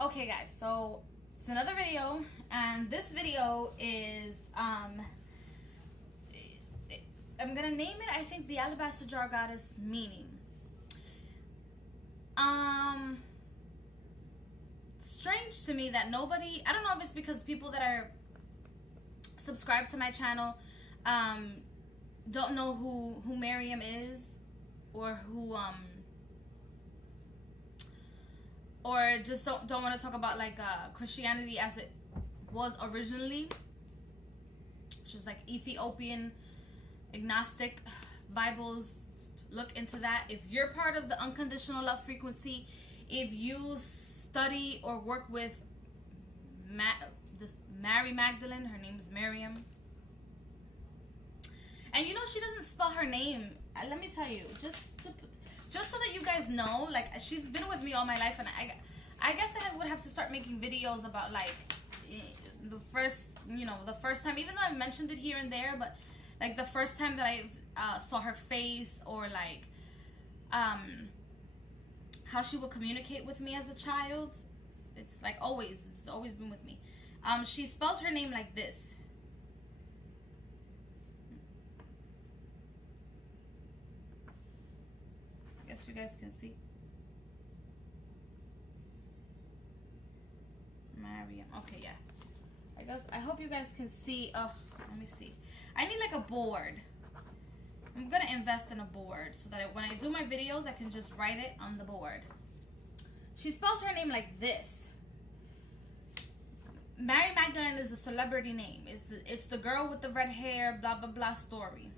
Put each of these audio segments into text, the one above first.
Okay guys, so it's another video, and this video is I'm gonna name it, I think, the Alabaster Jar Goddess meaning. Strange to me that nobody, I don't know if it's because people that are subscribed to my channel don't know who Miriam is, or who or just don't want to talk about like Christianity as it was originally, which is like Ethiopian agnostic Bibles. Look into that. If you're part of the unconditional love frequency, if you study or work with this Mary Magdalene, her name is Miriam, and you know she doesn't spell her name. Let me tell you, just so that you guys know, like, she's been with me all my life, and I guess I would have to start making videos about like the first time, even though I've mentioned it here and there, but like the first time that I saw her face, or like how she would communicate with me as a child. It's like it's always been with me. She spells her name like this. I guess you guys can see. Mariam. Okay, yeah. I hope you guys can see. Oh, let me see. I need like a board. I'm gonna invest in a board so that when I do my videos, I can just write it on the board. She spells her name like this. Mary Magdalene is a celebrity name. It's the girl with the red hair, blah blah blah story.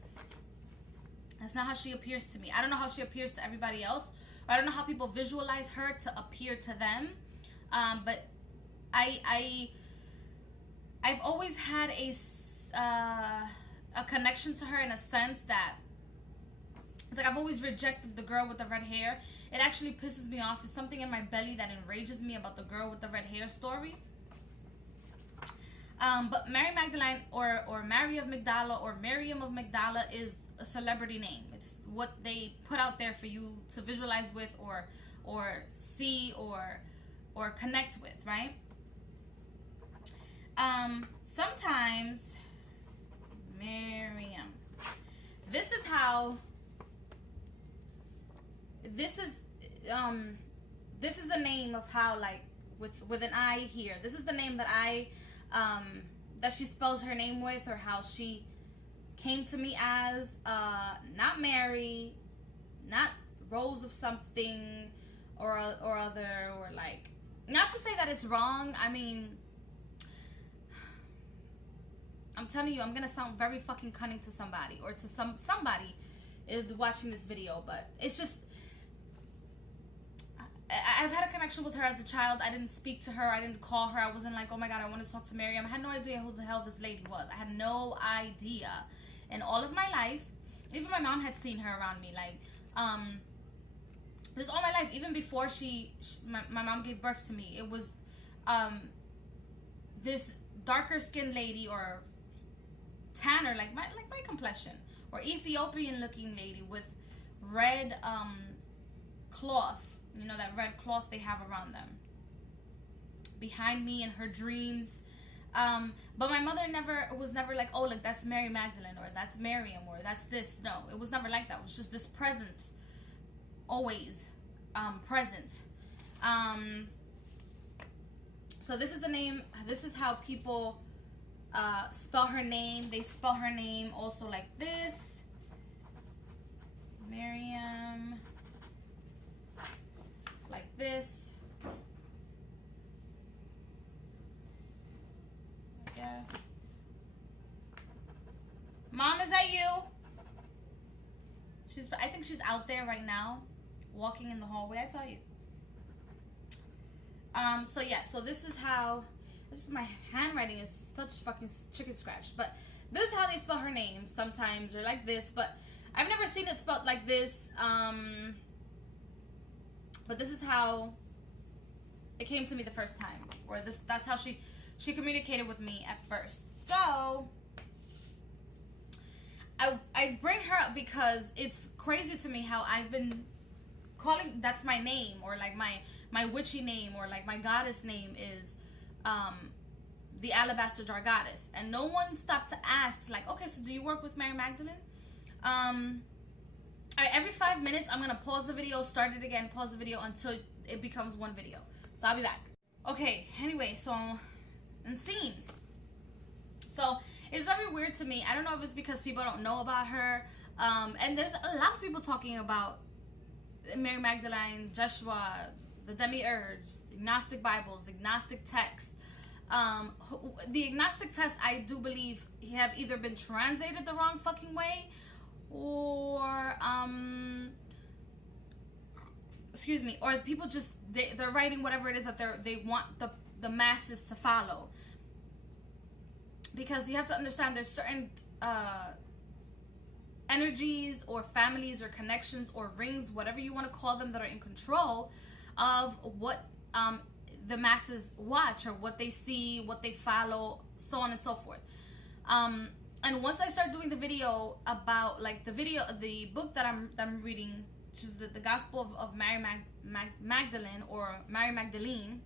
That's not how she appears to me. I don't know how she appears to everybody else. Or I don't know how people visualize her to appear to them. But I've always had a connection to her, in a sense that it's like I've always rejected the girl with the red hair. It actually pisses me off. It's something in my belly that enrages me about the girl with the red hair story. But Mary Magdalene, or Mary of Magdala, or Miriam of Magdala, is a celebrity name. It's what they put out there for you to visualize with, or see, or connect with, right? Sometimes Miriam. This is the name of how, like, with an I here. This is the name that that she spells her name with, or how she came to me as, not Mary, not Rose of something, or other, or like, not to say that it's wrong. I mean, I'm telling you, I'm gonna sound very fucking cunning to somebody, or to somebody is watching this video, but it's just, I've had a connection with her as a child. I didn't speak to her. I didn't call her. I wasn't like, oh my god, I want to talk to Miriam. I had no idea who the hell this lady was. I had no idea. In all of my life, even my mom had seen her around me. Like, this all my life, even before my mom gave birth to me. It was this darker skinned lady, or tanner, like my complexion, or Ethiopian looking lady with red cloth. You know, that red cloth they have around them. Behind me in her dreams. But my mother was never like, oh, like, that's Mary Magdalene, or that's Miriam, or that's this. No, it was never like that. It was just this presence. Always present. So this is the name. This is how people spell her name. They spell her name also like this. Miriam. Like this. I guess. Mom, is that you? I think she's out there right now, walking in the hallway. I tell you. So yeah, so this is how, my handwriting is such fucking chicken scratch, but this is how they spell her name sometimes, or like this, but I've never seen it spelled like this. But this is how it came to me the first time, or that's how she communicated with me at first. So I bring her up because it's crazy to me how I've been calling, that's my name, or like my witchy name, or like my goddess name is the alabaster jar goddess. And no one stopped to ask, like, okay, so do you work with Mary Magdalene? Every 5 minutes I'm gonna pause the video, start it again, pause the video until it becomes one video. So I'll be back. Okay, anyway, so insane. So it's very weird to me. I don't know if it's because people don't know about her. And there's a lot of people talking about Mary Magdalene, Joshua, the Demiurge, agnostic Bibles, agnostic texts. The agnostic texts, I do believe, have either been translated the wrong fucking way, or excuse me, or people just they're writing whatever it is that they want the masses to follow. Because you have to understand, there's certain energies or families or connections or rings, whatever you want to call them, that are in control of what the masses watch, or what they see, what they follow, so on and so forth. And once I start doing the video about, like, the book that I'm reading, which is the Gospel of Mary Magdalene, or Mary Magdalene,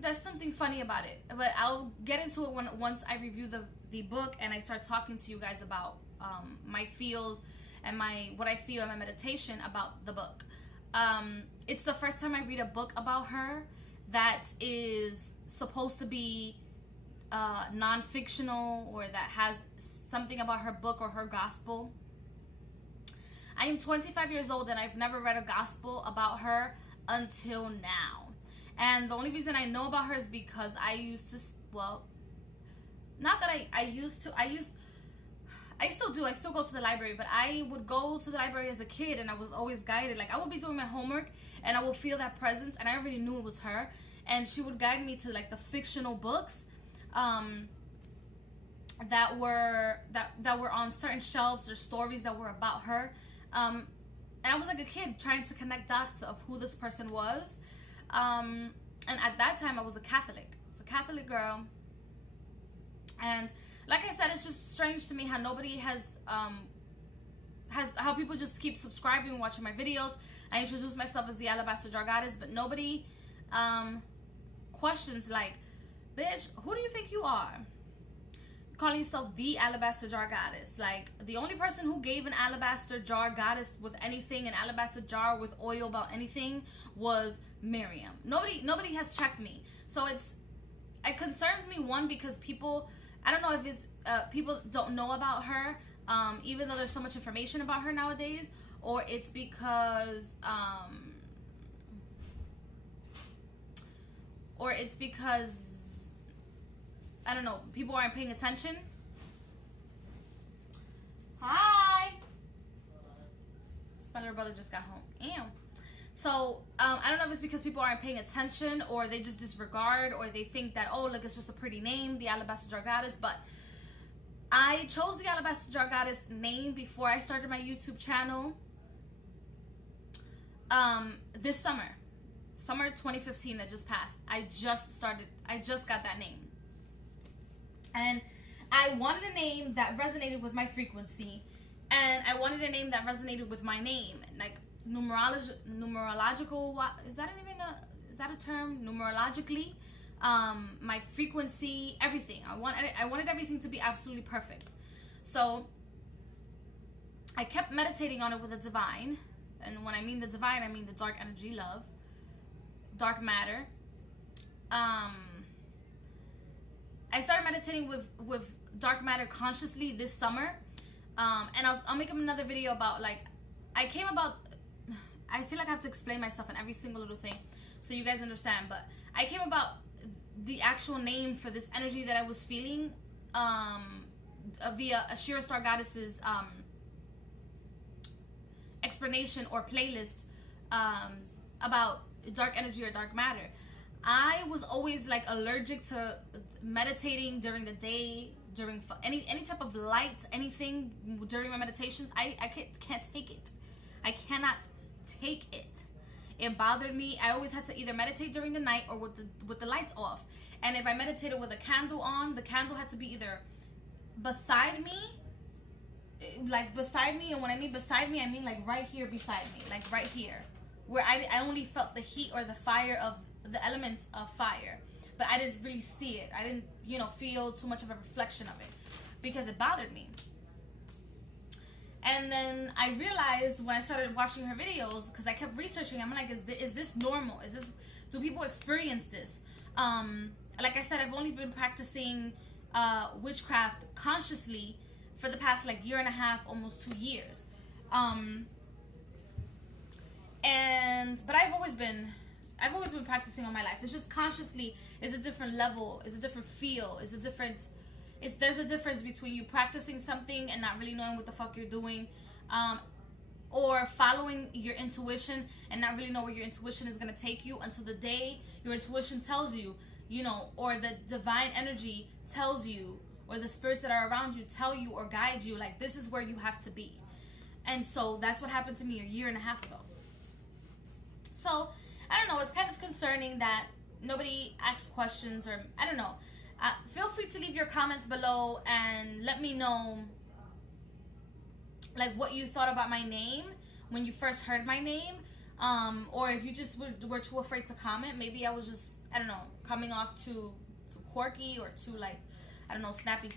there's something funny about it, but I'll get into it once I review the book and I start talking to you guys about my feels and what I feel in my meditation about the book. It's the first time I read a book about her that is supposed to be non-fictional, or that has something about her book or her gospel. I am 25 years old and I've never read a gospel about her until now. And the only reason I know about her is because I used to, well, not that I still do. I still go to the library, but I would go to the library as a kid, and I was always guided. Like, I would be doing my homework, and I would feel that presence, and I already knew it was her. And she would guide me to, like, the fictional books that were on certain shelves, or stories that were about her. And I was like a kid trying to connect dots of who this person was. And at that time, I was a Catholic. I was a Catholic girl. And like I said, it's just strange to me how nobody has how people just keep subscribing and watching my videos. I introduce myself as the Alabaster Jar Goddess, but nobody questions, like, bitch, who do you think you are? Calling yourself the Alabaster Jar Goddess. Like, the only person who gave an alabaster jar goddess with anything, an alabaster jar with oil about anything, was Miriam. Nobody has checked me. So it concerns me, one, because people, I don't know if it's people don't know about her, even though there's so much information about her nowadays, or it's because I don't know, people aren't paying attention. Hi. My little brother just got home. Ew. So, I don't know if it's because people aren't paying attention, or they just disregard, or they think that, oh, look, it's just a pretty name, the Alabaster Jar Goddess. But I chose the Alabaster Jar Goddess name before I started my YouTube channel. This summer 2015 that just passed, I just got that name. And I wanted a name that resonated with my frequency, and I wanted a name that resonated with my name, like numerological. Is that a term? Numerologically, my frequency, everything. I wanted everything to be absolutely perfect. So I kept meditating on it with the divine, and when I mean the divine, I mean the dark energy, love, dark matter. I started meditating with dark matter consciously this summer, and I'll make another video about, like, I feel like I have to explain myself in every single little thing so you guys understand, but I came about the actual name for this energy that I was feeling via a Shira Star Goddess's explanation or playlist about dark energy or dark matter. I was always, like, allergic to meditating during the day, during any type of light, anything during my meditations. I can't take it. I cannot take it. It bothered me. I always had to either meditate during the night or with the lights off. And if I meditated with a candle on, the candle had to be either beside me. like beside me, and when I mean beside me, I mean like right here beside me, like right here, where I only felt the heat or the fire of the elements of fire, but I didn't really see it. I didn't, you know, feel too much of a reflection of it because it bothered me. And then I realized when I started watching her videos, because I kept researching, I'm like, is this normal? Do people experience this? Like I said, I've only been practicing witchcraft consciously for the past like year and a half, almost 2 years. But I've always been practicing all my life. It's just consciously is a different level, is a different feel, there's a difference between you practicing something and not really knowing what the fuck you're doing, or following your intuition and not really know where your intuition is going to take you until the day your intuition tells you, you know, or the divine energy tells you, or the spirits that are around you tell you or guide you, like, this is where you have to be. And so that's what happened to me a year and a half ago. So I don't know, it's kind of concerning that nobody asks questions, or I don't know. Feel free to leave your comments below and let me know, like, what you thought about my name when you first heard my name, or if you just were too afraid to comment. Maybe I was just, I don't know, coming off too quirky, or too, like, I don't know, snappy.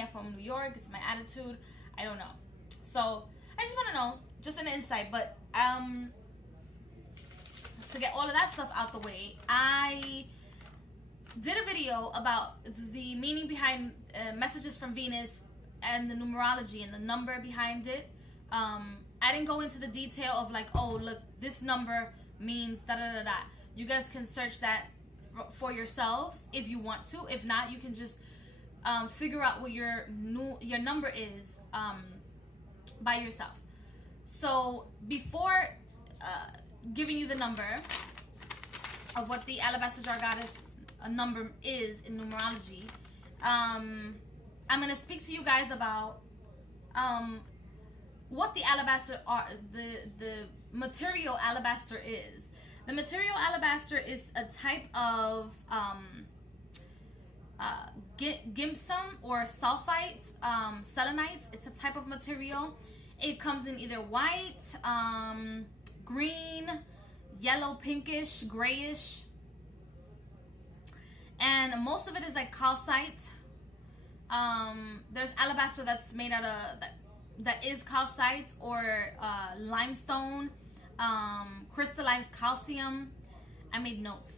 I'm from New York. It's my attitude. I don't know. So I just want to know, just an insight. But to get all of that stuff out the way, I did a video about the meaning behind messages from Venus and the numerology and the number behind it. I didn't go into the detail of like, oh, look, this number means da da da da. You guys can search that for yourselves if you want to. If not, you can just figure out what your number is by yourself. So before giving you the number of what the alabaster jar goddess number is in numerology, I'm gonna speak to you guys about what the alabaster are, the material alabaster is. The material alabaster is a type of gypsum or sulfite, selenite. It's a type of material. It comes in either white, green, yellow, pinkish, grayish, and most of it is like calcite. There's alabaster that's made out of that is calcite, or limestone, crystallized calcium. I made notes.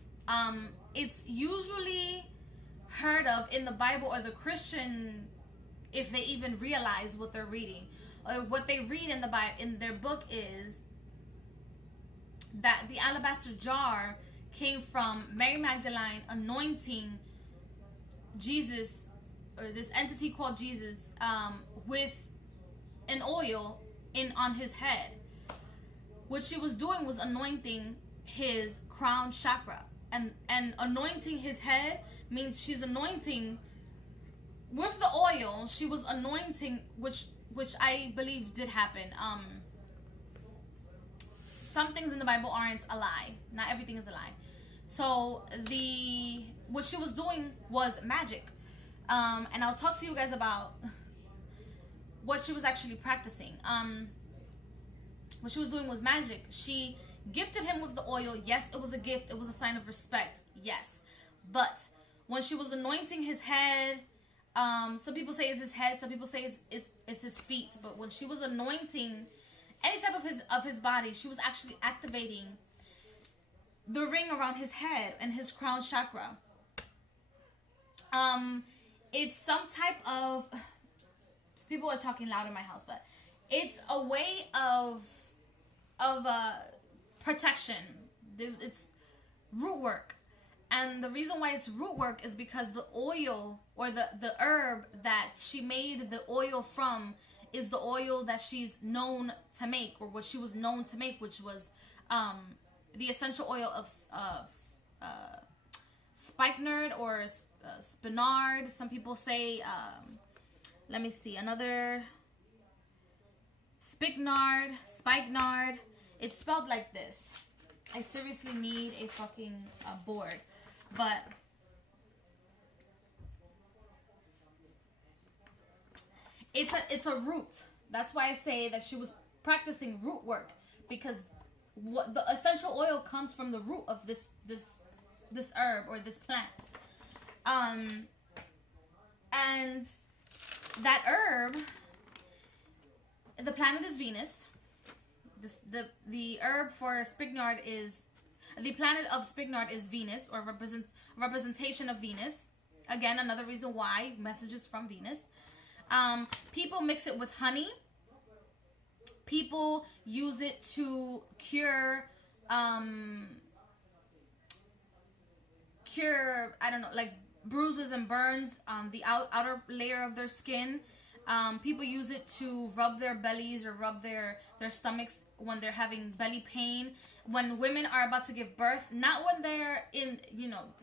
It's usually heard of in the Bible or the Christian, if they even realize what they're reading. What they read in the Bible, in their book, is that the alabaster jar came from Mary Magdalene anointing Jesus, or this entity called Jesus, with an oil on his head. What she was doing was anointing his crown chakra, and anointing his head means she's anointing with the oil. She was anointing, which I believe did happen. Some things in the Bible aren't a lie. Not everything is a lie. So what she was doing was magic. And I'll talk to you guys about what she was actually practicing. What she was doing was magic. She gifted him with the oil. Yes, it was a gift. It was a sign of respect. Yes. But when she was anointing his head, some people say it's his head, some people say it's his feet. But when she was anointing any type of his body, she was actually activating the ring around his head and his crown chakra. It's some type of, people are talking loud in my house, but it's a way of protection. It's root work. And the reason why it's root work is because the oil, or the herb that she made the oil from, is the oil that she's known to make, or what she was known to make, which was the essential oil of spikenard, or spikenard. Some people say, let me see, another spikenard. It's spelled like this. I seriously need a fucking board, but it's a root. that's why I say that she was practicing root work, because what the essential oil comes from the root of this herb or this plant. And that herb, the planet is Venus. The herb for spignard is, the planet of spignard is Venus, or representation of Venus. Again, another reason why messages from Venus. People mix it with honey. People use it to cure, I don't know, like bruises and burns on the outer layer of their skin. People use it to rub their bellies or rub their stomachs when they're having belly pain. When women are about to give birth, not when they're in,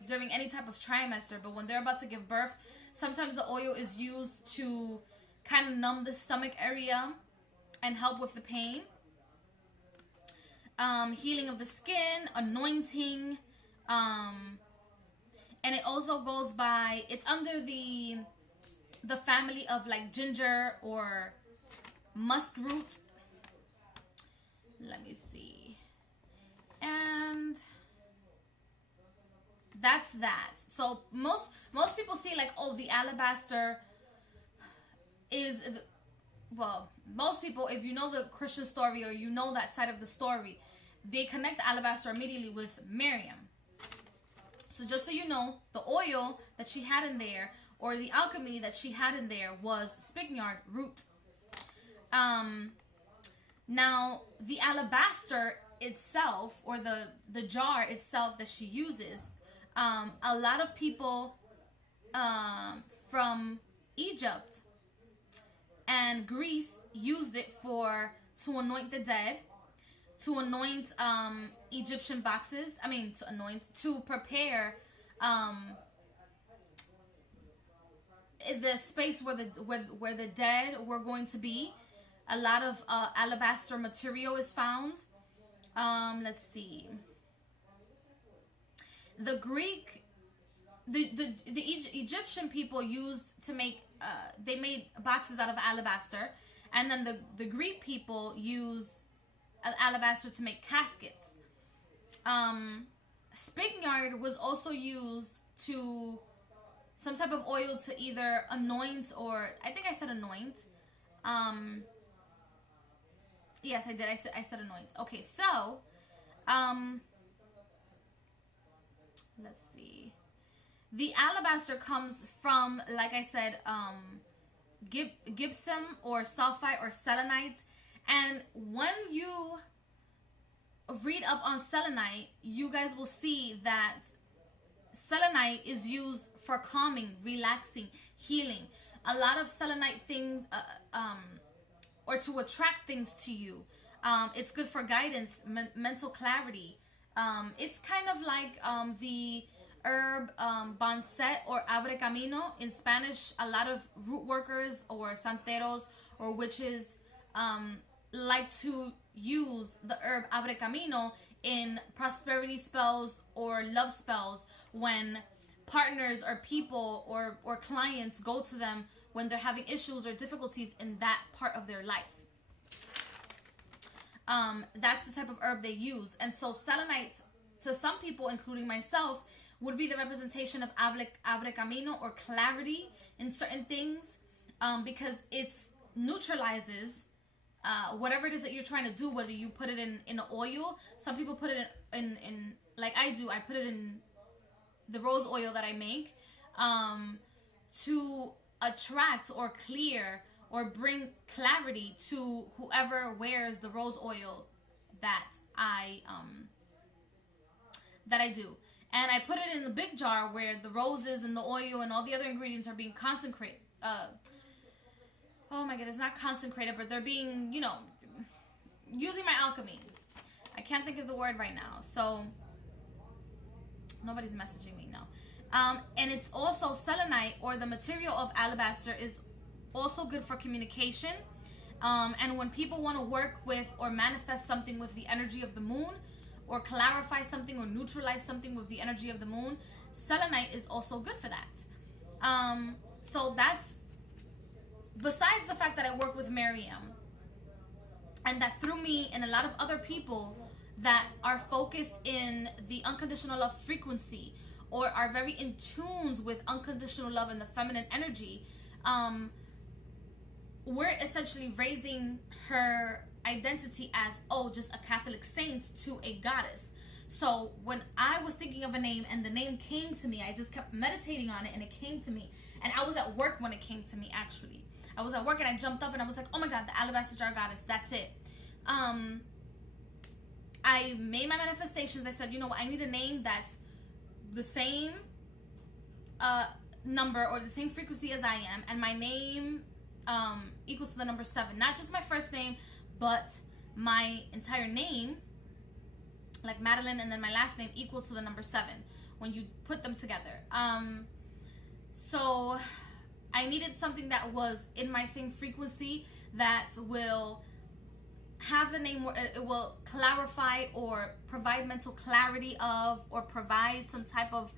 during any type of trimester, but when they're about to give birth, sometimes the oil is used to kind of numb the stomach area and help with the pain. Healing of the skin, anointing, and it also goes by, it's under the family of like ginger or musk root. Let me see. And that's that. So most people see like, oh, the alabaster is, well, most people, if you know the Christian story or you know that side of the story, they connect the alabaster immediately with Miriam. So just so you know, the oil that she had in there, or the alchemy that she had in there, was spignard root. Now, the alabaster itself, or the jar itself that she uses, a lot of people from Egypt and Greece used it to anoint the dead, to anoint Egyptian boxes. To prepare the space where the dead were going to be. A lot of alabaster material is found. Let's see. The Egyptian people used to make, they made boxes out of alabaster, and then the Greek people used alabaster to make caskets. Spignard was also used to, some type of oil to either anoint, or I think I said anoint. Yes, I did. I said anoint. Okay, so let's see. The alabaster comes from, like I said, gypsum or sulfite or selenite. And when you read up on selenite, you guys will see that selenite is used for calming, relaxing, healing. A lot of selenite things, or to attract things to you. It's good for guidance, mental clarity. It's kind of like the herb Bonset or Abre Camino. In Spanish, a lot of root workers or santeros or witches like to use the herb Abre Camino in prosperity spells or love spells, when partners or people or clients go to them when they're having issues or difficulties in that part of their life. That's the type of herb they use. And so selenite, to some people, including myself, would be the representation of Abre Camino or clarity in certain things, because it neutralizes whatever it is that you're trying to do, whether you put it in an oil. Some people put it in like I do. I put it in the rose oil that I make, to attract or clear or bring clarity to whoever wears the rose oil that I do. And I put it in the big jar where the roses and the oil and all the other ingredients are being consecrated. Oh my God, it's not consecrated, but they're being, using my alchemy. I can't think of the word right now, so nobody's messaging me now. And it's also selenite, or the material of alabaster, is also good for communication. And when people want to work with or manifest something with the energy of the moon, or clarify something or neutralize something with the energy of the moon, selenite is also good for that. So that's, besides the fact that I work with Miriam, And that through me and a lot of other people that are focused in the unconditional love frequency, or are very in tune with unconditional love and the feminine energy, we're essentially raising her identity as, oh, just a Catholic saint to a goddess. So when I was thinking of a name and the name came to me, I just kept meditating on it and it came to me. And I was at work when it came to me, actually. I was at work and I jumped up and I was like, oh my God, the alabaster jar goddess, that's it. I made my manifestations. I said, you know what, I need a name that's the same number or the same frequency as I am, and my name equals to the number 7. Not just my first name, but my entire name, like Madeline, and then my last name equals to the number 7 when you put them together. So I needed something that was in my same frequency, that will have the name where it will clarify or provide mental clarity of, or provide some type of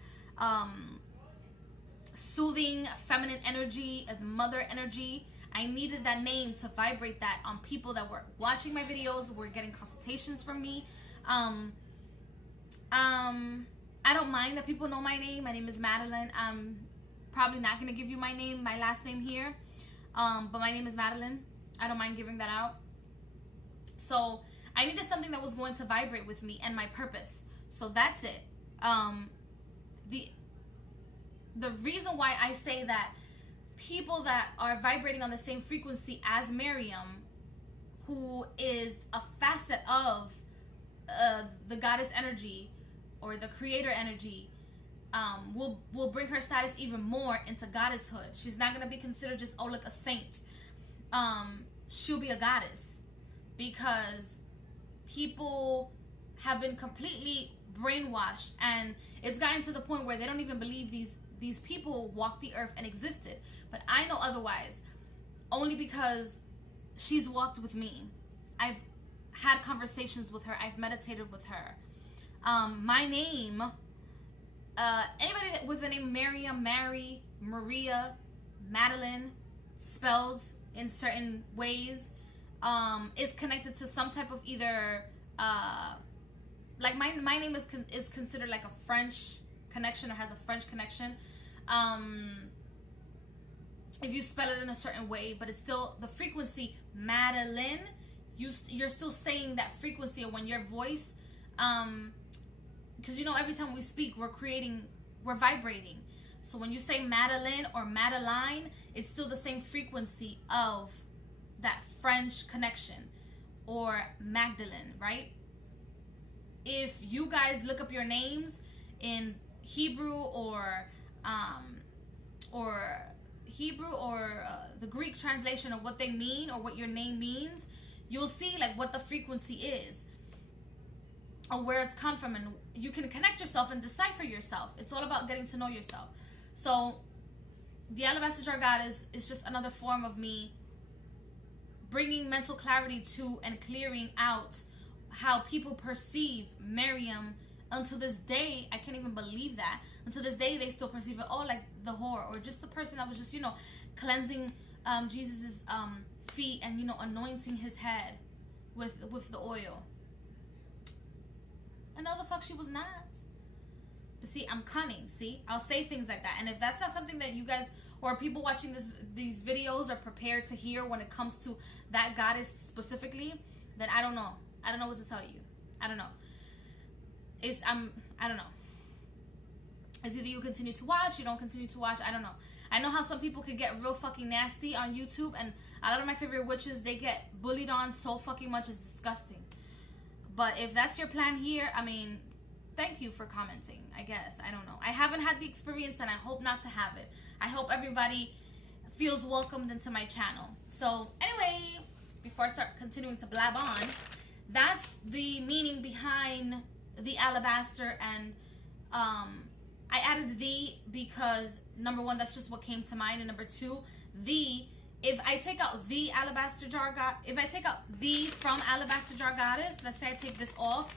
soothing feminine energy, mother energy. I needed that name to vibrate that on people that were watching my videos, were getting consultations from me. I don't mind that people know my name. My name is Madeline. I'm probably not going to give you my name, my last name here, but my name is Madeline. I don't mind giving that out. So I needed something that was going to vibrate with me and my purpose. So that's it. The reason why I say that people that are vibrating on the same frequency as Miriam, who is a facet of the goddess energy or the creator energy, will bring her status even more into goddesshood. She's not going to be considered just, oh, like a saint. She'll be a goddess, because people have been completely brainwashed, and it's gotten to the point where they don't even believe these people walked the earth and existed. But I know otherwise, only because she's walked with me. I've had conversations with her. I've meditated with her. My name, anybody with the name Miriam, Mary, Maria, Madeline, spelled in certain ways, is connected to some type of either, like my name is considered like a French connection, or has a French connection. If you spell it in a certain way, but it's still the frequency Madeline, you're still saying that frequency. Or when your voice, because you know, every time we speak, we're vibrating. So when you say Madeline or Madeline, it's still the same frequency of that French connection, or Magdalene, right? If you guys look up your names in Hebrew or the Greek translation of what they mean, or what your name means, you'll see like what the frequency is, or where it's come from, and you can connect yourself and decipher yourself. It's all about getting to know yourself. So the alabaster jar goddess is just another form of me bringing mental clarity to and clearing out how people perceive Miriam. Until this day, I can't even believe that. Until this day, they still perceive it, oh, like the whore, or just the person that was just, you know, cleansing Jesus's feet and, you know, anointing his head with the oil. And no, the fuck she was not. But see, I'm cunning. See, I'll say things like that. And if that's not something that you guys or people watching these videos are prepared to hear when it comes to that goddess specifically, then I don't know. I don't know what to tell you. I don't know. I don't know. It's either you continue to watch, you don't continue to watch. I don't know. I know how some people could get real fucking nasty on YouTube, and a lot of my favorite witches, they get bullied on so fucking much, it's disgusting. But if that's your plan here, I mean, thank you for commenting, I guess. I don't know. I haven't had the experience, and I hope not to have it. I hope everybody feels welcomed into my channel. So anyway, before I start continuing to blab on, that's the meaning behind the alabaster. And I added the because, number one, that's just what came to mind, and number two, if I take out the alabaster jar if I take out the from alabaster jar goddess, let's say I take this off,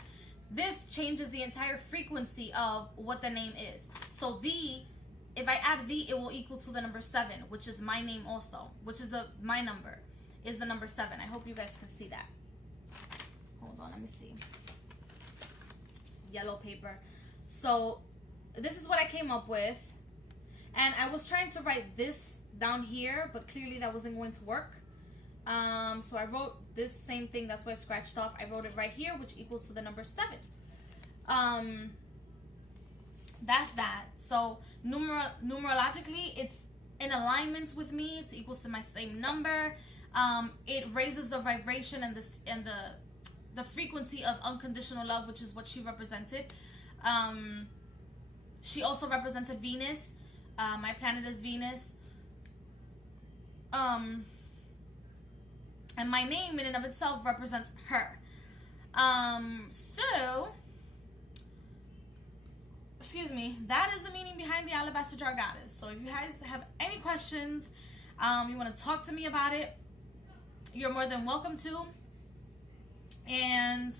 this changes the entire frequency of what the name is. So if I add the, it will equal to the number 7, which is my name also, which is my number is the number 7. I hope you guys can see that. hold on, let me see. Yellow paper. So this is what I came up with, and I was trying to write this down here, but clearly that wasn't going to work. So I wrote this same thing. That's why I scratched off. I wrote it right here, which equals to the number 7. That's that. So numerologically, it's in alignment with me. It's equals to my same number. It raises the vibration and the frequency of unconditional love, which is what she represented. She also represented Venus. My planet is Venus. And my name in and of itself represents her. So, excuse me, that is the meaning behind the alabaster jar goddess. So if you guys have any questions, you want to talk to me about it, you're more than welcome to. And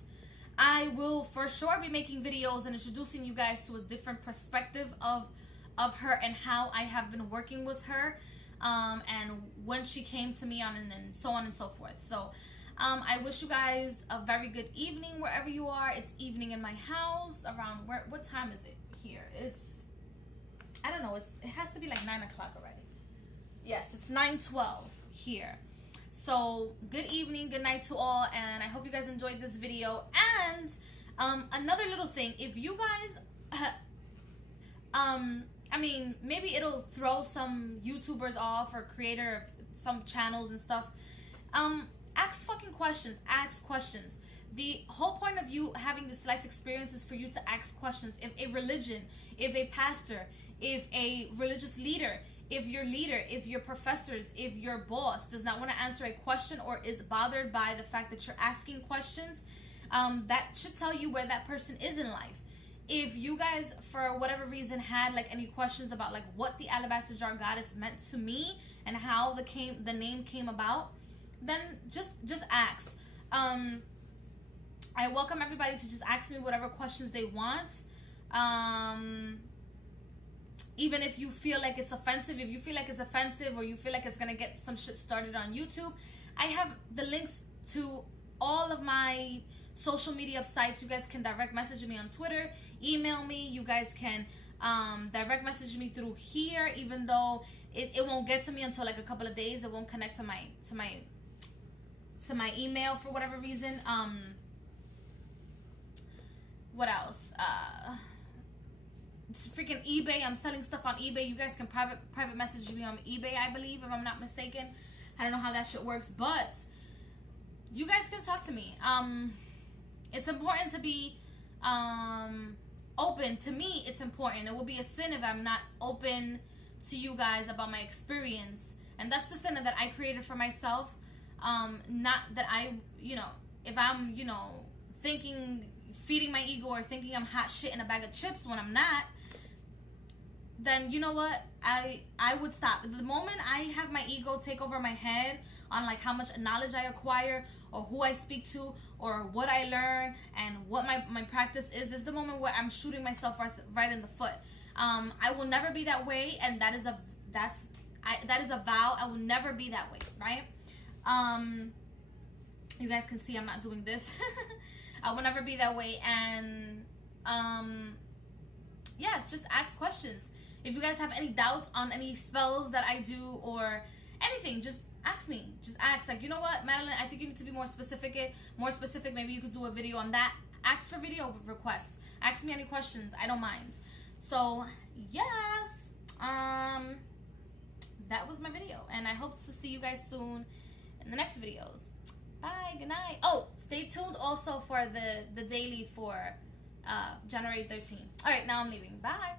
I will for sure be making videos and introducing you guys to a different perspective of her and how I have been working with her, and when she came to me on, and so on and so forth. So I wish you guys a very good evening wherever you are. It's evening in my house around what time is it here? It's, I don't know, it has to be like 9 o'clock already. Yes, it's 9:12 here. So good evening, good night to all, and I hope you guys enjoyed this video. And another little thing, if you guys I mean, maybe it'll throw some YouTubers off or creator of some channels and stuff. Ask fucking questions. Ask questions. The whole point of you having this life experience is for you to ask questions. If a religion, if a pastor, if a religious leader, if your leader, if your professors, if your boss does not want to answer a question or is bothered by the fact that you're asking questions, that should tell you where that person is in life. If you guys, for whatever reason, had like any questions about like what the alabaster jar goddess meant to me and how the name came about, then just ask. I welcome everybody to just ask me whatever questions they want. Even if you feel like it's offensive, if you feel like it's offensive or you feel like it's gonna get some shit started on YouTube, I have the links to all of my social media sites. You guys can direct message me on Twitter, email me. You guys can direct message me through here, even though it won't get to me until like a couple of days. It won't connect to my email for whatever reason. What else? It's freaking eBay. I'm selling stuff on eBay. You guys can private message me on eBay, I believe, if I'm not mistaken. I don't know how that shit works, but you guys can talk to me. It's important to be open. To me, it's important. It will be a sin if I'm not open to you guys about my experience. And that's the sin that I created for myself. Not that I, if I'm, feeding my ego or thinking I'm hot shit in a bag of chips when I'm not, then you know what? I would stop. The moment I have my ego take over my head on like how much knowledge I acquire or who I speak to or what I learn and what my practice is the moment where I'm shooting myself right in the foot. I will never be that way, and that is a vow. I will never be that way, right? You guys can see I'm not doing this. I will never be that way. And yes, just ask questions. If you guys have any doubts on any spells that I do or anything, just ask me. Just ask. Like, you know what, Madeline, I think you need to be more specific. Maybe you could do a video on that. Ask for video requests. Ask me any questions. I don't mind. So yes, that was my video, and I hope to see you guys soon in the next videos. Bye, good night. Oh, stay tuned also for the daily for January 13th. All right, now I'm leaving. Bye.